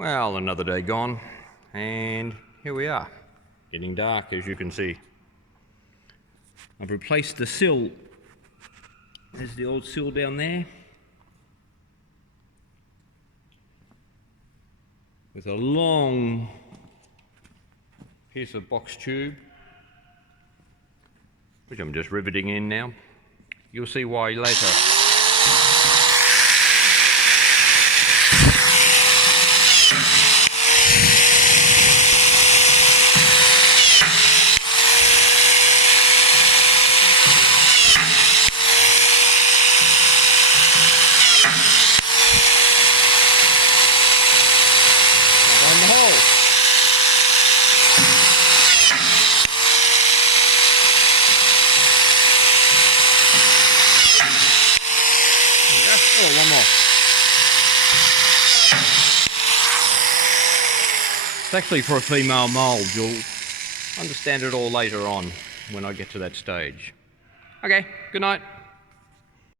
Well, another day gone, and here we are, getting dark as you can see. I've replaced the sill. There's the old sill down there with a long piece of box tube, which I'm just riveting in now. You'll see why later. Down the hole. Oh, one more. It's actually for a female mould. You'll understand it all later on when I get to that stage. Okay, good night.